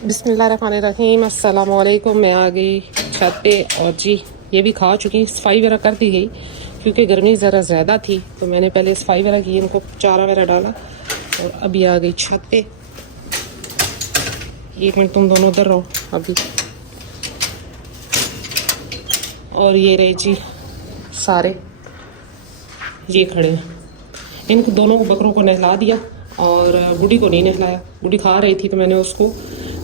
बिस्मिल्लाहिर्रहमानिर्रहीम। अस्सलाम वालेकुम। मैं आ गई छत पे और जी ये भी खा चुकी, सफाई वगैरह कर दी गई क्योंकि गर्मी ज़रा ज़्यादा थी तो मैंने पहले सफाई वगैरह की, इनको चारा वगैरह डाला और अभी आ गई छत पे। 1 मिनट तुम दोनों उधर रहो अभी। और ये रहे जी सारे ये खड़े हैं। इन दोनों बकरों को नहला दिया और गुडी को नहीं नहलाया। गुडी खा रही थी तो मैंने उसको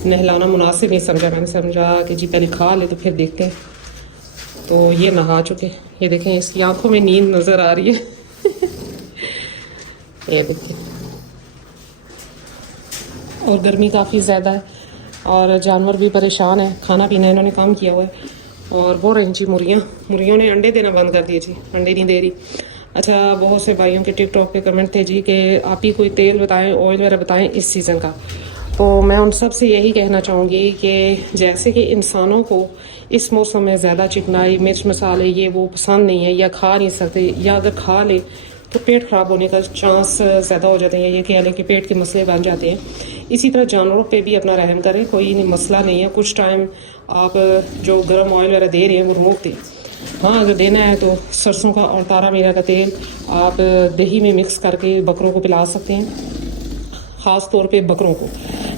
नहलाना मुनासिब नहीं समझा। मैंने समझा कि जी पहले खा ले तो फिर देखते हैं। तो ये नहा चुके। ये देखें इसकी आंखों में नींद नज़र आ रही है। ये देखिए। और गर्मी काफ़ी ज़्यादा है और जानवर भी परेशान है। खाना पीना इन्होंने कम किया हुआ है। और वो रही जी मुर्गियों ने अंडे देना बंद कर दिए जी, अंडे नहीं दे रही। अच्छा, बहुत से भाइयों के टिकटॉक पे कमेंट थे जी कि आप ही कोई तेल बताएं, ऑयल वगैरह बताएं इस सीज़न का। तो मैं उन सब से यही कहना चाहूँगी कि जैसे कि इंसानों को इस मौसम में ज़्यादा चिकनाई, मिर्च मसाले ये वो पसंद नहीं है या खा नहीं सकते, या अगर खा ले तो पेट ख़राब होने का चांस ज़्यादा हो जाते हैं, ये कह लें कि पेट के मसले बन जाते हैं। इसी तरह जानवरों पे भी अपना रहम करें, कोई मसला नहीं है। कुछ टाइम आप जो गर्म ऑयल वगैरह दे रहे हैं वो रोक दें। हाँ, अगर देना है तो सरसों का और तारा मीरा का तेल आप दही में मिक्स करके बकरों को पिला सकते हैं। ख़ास तौर पे बकरों को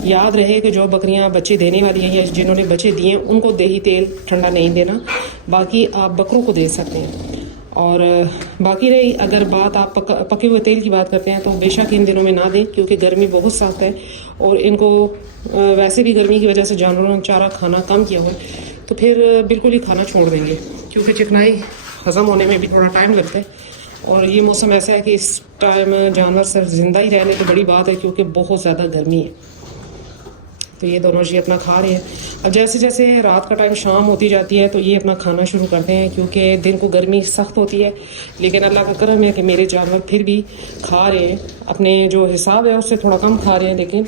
याद रहे कि जो बकरियां बच्चे देने वाली हैं या जिन्होंने बच्चे दिए हैं उनको दही तेल ठंडा नहीं देना, बाकी आप बकरों को दे सकते हैं। और बाकी रही अगर बात आप पके हुए तेल की बात करते हैं तो बेशक इन दिनों में ना दें क्योंकि गर्मी बहुत सख्त है और इनको वैसे भी गर्मी की वजह से जानवरों ने चारा खाना कम किया हो तो फिर बिल्कुल ही खाना छोड़ देंगे क्योंकि चिकनाई हज़म होने में भी थोड़ा टाइम लगता है। और ये मौसम ऐसा है कि इस टाइम जानवर सिर्फ ज़िंदा ही रहने तो बड़ी बात है क्योंकि बहुत ज़्यादा गर्मी है। तो ये दोनों जी अपना खा रहे हैं। अब जैसे जैसे रात का टाइम शाम होती जाती है तो ये अपना खाना शुरू करते हैं क्योंकि दिन को गर्मी सख्त होती है, लेकिन अल्लाह का करम है कि मेरे जानवर फिर भी खा रहे हैं। अपने जो हिसाब है उससे थोड़ा कम खा रहे हैं लेकिन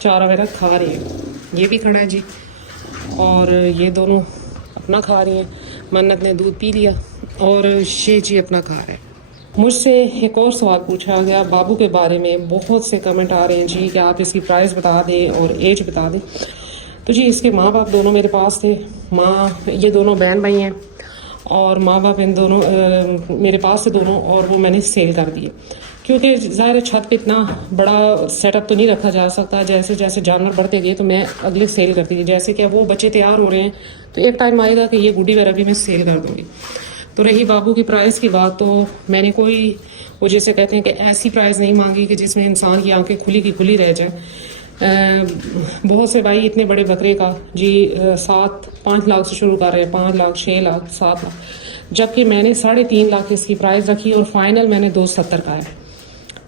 चारा वगैरह खा रहे हैं। ये भी खड़ा है जी और ये दोनों अपना खा रही हैं। मन्नत ने दूध पी लिया और ये जी अपना खा रहे हैं। मुझसे एक और सवाल पूछा गया बाबू के बारे में। बहुत से कमेंट आ रहे हैं जी कि आप इसकी प्राइस बता दें और एज बता दें। तो जी इसके माँ बाप दोनों मेरे पास थे। माँ, ये दोनों बहन भाई हैं और माँ बाप इन दोनों मेरे पास थे दोनों, और वो मैंने सेल कर दिए क्योंकि ज़ाहिर छत पे इतना बड़ा सेटअप तो नहीं रखा जा सकता। जैसे जैसे जानवर बढ़ते गए तो मैं अगले सेल करती थी। जैसे कि वो बच्चे तैयार हो रहे हैं तो एक टाइम आएगा कि ये गुड्डी वगैरह भी मैं सेल कर दूँगी। तो रही बाबू की प्राइस की बात, तो मैंने कोई वो जैसे कहते हैं कि ऐसी प्राइस नहीं मांगी कि जिसमें इंसान की आंखें खुली की खुली रह जाए। बहुत से भाई इतने बड़े बकरे का जी 5 लाख से शुरू कर रहे हैं, 5 लाख, 6 लाख, 7 लाख, जबकि मैंने 3.5 लाख इसकी प्राइस रखी और फाइनल मैंने 270 का है।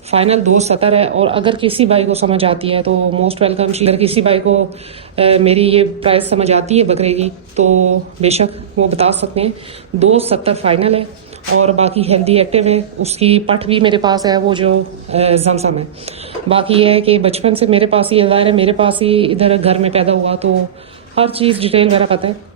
फाइनल 270 है। और अगर किसी भाई को समझ आती है तो मोस्ट वेलकम। अगर किसी भाई को मेरी ये प्राइस समझ आती है बकरे की तो बेशक वो बता सकते हैं। 270 फाइनल है और बाकी हेल्दी एक्टिव है। उसकी पट भी मेरे पास है, वो जो जमसम है। बाकी ये है कि बचपन से मेरे पास ही अदायर है, मेरे पास ही इधर घर में पैदा हुआ तो हर चीज़ डिटेल वगैरह पता है।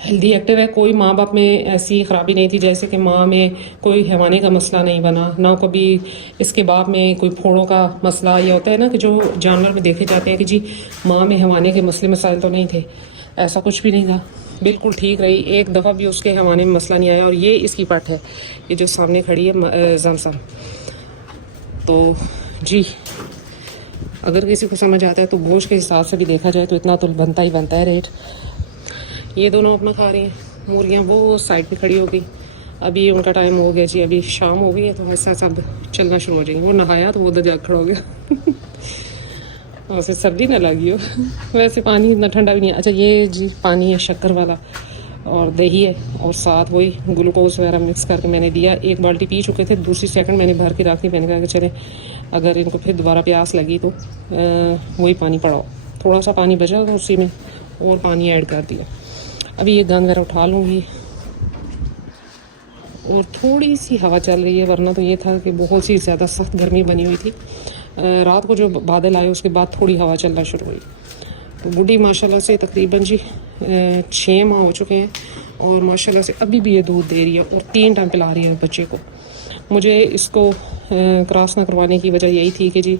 हेल्दी एक्टिव है। कोई माँ बाप में ऐसी ख़राबी नहीं थी जैसे कि माँ में कोई हैवानी का मसला नहीं बना, ना कभी इसके बाप में कोई फोड़ों का मसला। ये होता है ना कि जो जानवर में देखे जाते हैं कि जी माँ में हैवानी के मसले मसाइल तो नहीं थे, ऐसा कुछ भी नहीं था। बिल्कुल ठीक रही, एक दफ़ा भी उसके हैवानी में मसला नहीं आया। और ये इसकी पट है, ये जो सामने खड़ी है जमसम। तो जी अगर किसी को समझ आता है तो गोश्त के हिसाब से भी देखा जाए तो इतना तो बनता ही बनता है रेट। ये दोनों अपना खा रही हैं। मुर्गियाँ वो साइड पे खड़ी हो गई। अभी उनका टाइम हो गया जी, अभी शाम हो गई है तो ऐसा सब चलना शुरू हो जाएंगे। वो नहाया तो वो उधर जाकर खड़ा हो गया। और फिर सर्दी ना लगी हो। वैसे पानी इतना ठंडा भी नहीं है। अच्छा, ये जी पानी है शक्कर वाला और दही है और साथ वही ग्लूकोज वगैरह मिक्स करके मैंने दिया। 1 बाल्टी पी चुके थे, दूसरी सेकंड मैंने भर के रख दी। मैंने कहा कि चले अगर इनको फिर दोबारा प्यास लगी तो वही पानी पड़ाओ। थोड़ा सा पानी बचा तो उसी में और पानी ऐड कर दिया। अभी ये गंद वगैरह उठा लूँगी और थोड़ी सी हवा चल रही है, वरना तो ये था कि बहुत सी ज़्यादा सख्त गर्मी बनी हुई थी। रात को जो बादल आए उसके बाद थोड़ी हवा चलना शुरू हुई। तो गुड्डी माशाल्लाह से तकरीबन जी 6 माह हो चुके हैं और माशाल्लाह से अभी भी ये दूध दे रही है और 3 टाइम पिला रही है बच्चे को। मुझे इसको क्रॉस ना करवाने की वजह यही थी कि जी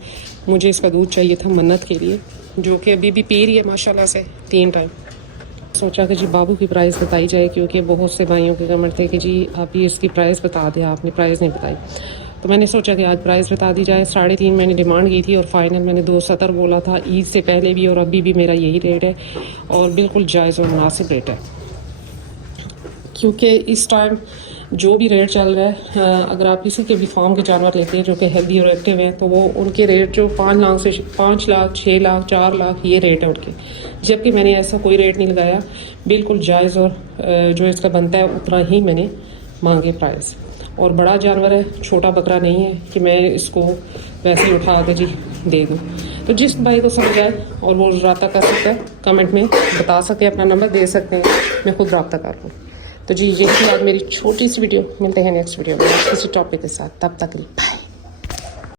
मुझे इसका दूध चाहिए था मन्नत के लिए। जो कि अभी भी पी रही है माशाल्लाह से 3 टाइम। सोचा कि जी बाबू की प्राइस बताई जाए, क्योंकि बहुत से भाइयों के कमेंट थे कि जी आप ही इसकी प्राइस बता दें, आपने प्राइस नहीं बताई। तो मैंने सोचा कि आज प्राइस बता दी जाए। 3.5 मैंने डिमांड की थी और फाइनल मैंने 270 बोला था, ईद से पहले भी और अभी भी मेरा यही रेट है और बिल्कुल जायज़ और मुनासिब रेट है। क्योंकि इस टाइम जो भी रेट चल रहा है, अगर आप किसी के भी फार्म के जानवर लेते हैं जो कि हेल्दी और एक्टिव हैं, तो वो उनके रेट जो 5 लाख से 5 लाख 6 लाख 4 लाख ये रेट है उनके। जबकि मैंने ऐसा कोई रेट नहीं लगाया, बिल्कुल जायज़ और जो इसका बनता है उतना ही मैंने मांगे प्राइस। और बड़ा जानवर है, छोटा बकरा नहीं है कि मैं इसको वैसे ही उठा के जी दे दूँ। तो जिस भाई को समझ आए और वो रब्ता कर सकता है, कमेंट में बता सकते हैं, अपना नंबर दे सकते हैं, मैं खुद रब्ता कर लूँ। तो जी यही थी आज मेरी छोटी सी वीडियो। मिलते हैं नेक्स्ट वीडियो में किसी टॉपिक के साथ, तब तक के लिए बाय।